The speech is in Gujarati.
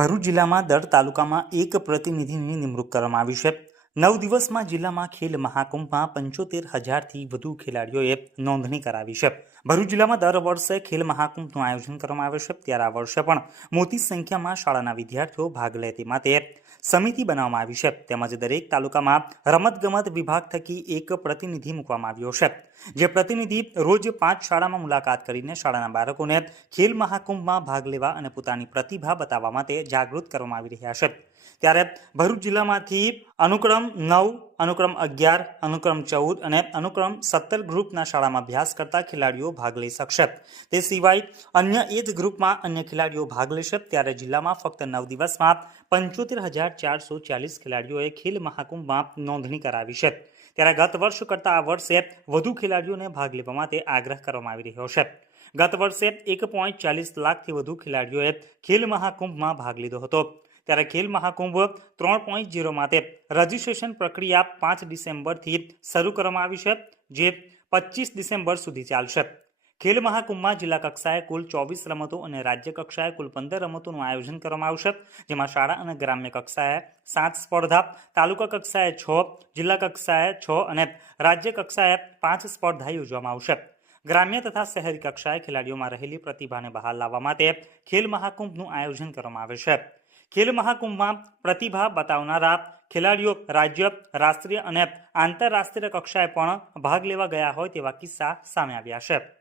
ભરૂચ જિલ્લામાં દર તાલુકામાં એક પ્રતિનિધિની નિમણૂક કરવામાં આવી છે. નવ દિવસમાં જિલ્લામાં ખેલ મહાકુંભમાં પંચોતેર હજારથી વધુ ખેલાડીઓએ નોંધણી કરાવી છે. ભરૂચ જિલ્લામાં દર વર્ષે ખેલ મહાકુંભનું આયોજન કરવામાં આવે છે. ત્યારે આ વર્ષે પણ મોટી સંખ્યામાં શાળાના વિદ્યાર્થીઓ ભાગ લે તે માટે સમિતિ બનાવવામાં આવી છે. તેમજ દરેક તાલુકામાં રમતગમત વિભાગ થકી એક પ્રતિનિધિ મૂકવામાં આવ્યો છે. જે પ્રતિનિધિ રોજ પાંચ શાળામાં મુલાકાત કરીને શાળાના બાળકોને ખેલ મહાકુંભમાં ભાગ લેવા અને પોતાની પ્રતિભા બતાવવા માટે જાગૃત કરવામાં આવી રહ્યા છે. ત્યારે ભરૂચ જિલ્લામાંથી અનુક્રમ નવ, અનુક્રમ અગિયાર, અનુક્રમ ચૌદ અને અનુક્રમ સત્તર ગ્રુપના શાળામાં અભ્યાસ કરતા ખેલાડીઓ ભાગ લઈ શકશે. તે સિવાય અન્ય એ જ ગ્રુપમાં અન્ય ખેલાડીઓ ભાગ લેશે ત્યારે જિલ્લામાં ફક્ત નવ દિવસમાં પંચોતેર હજાર ચારસો ચાલીસ ખેલાડીઓએ ખેલ મહાકુંભમાં નોંધણી કરાવી છે. ત્યારે ગત વર્ષ કરતાં આ વર્ષે વધુ ખેલાડીઓને ભાગ લેવા માટે આગ્રહ કરવામાં આવી રહ્યો છે. ગત વર્ષે એક પોઈન્ટ ચાલીસ લાખથી વધુ ખેલાડીઓએ ખેલ મહાકુંભમાં ભાગ લીધો હતો. ત્યારે ખેલ મહાકુંભ ત્રણ પોઈન્ટ ઝીરો માટે રજિસ્ટ્રેશન પ્રક્રિયા પાંચ ડિસેમ્બરથી શરૂ કરવામાં આવી છે, જે પચીસ ડિસેમ્બર સુધી ચાલશે. ખેલ મહાકુંભમાં જિલ્લા કક્ષાએ કુલ ચોવીસ રમતો અને રાજ્ય કક્ષાએ કુલ પંદર રમતોનું આયોજન કરવામાં આવશે. જેમાં શાળા અને ગ્રામ્ય કક્ષાએ સાત સ્પર્ધા, તાલુકા કક્ષાએ છ, જિલ્લા કક્ષાએ છ અને રાજ્ય કક્ષાએ પાંચ સ્પર્ધા યોજવામાં આવશે. ગ્રામ્ય તથા શહેરી કક્ષાએ ખેલાડીઓમાં રહેલી પ્રતિભાને બહાર લાવવા માટે ખેલ મહાકુંભનું આયોજન કરવામાં આવે છે. ખેલ મહાકુંભમાં પ્રતિભા બતાવનારા ખેલાડીઓ રાજ્ય, રાષ્ટ્રીય અને આંતરરાષ્ટ્રીય કક્ષાએ પણ ભાગ લેવા ગયા હોય તેવા કિસ્સા સામે આવ્યા છે.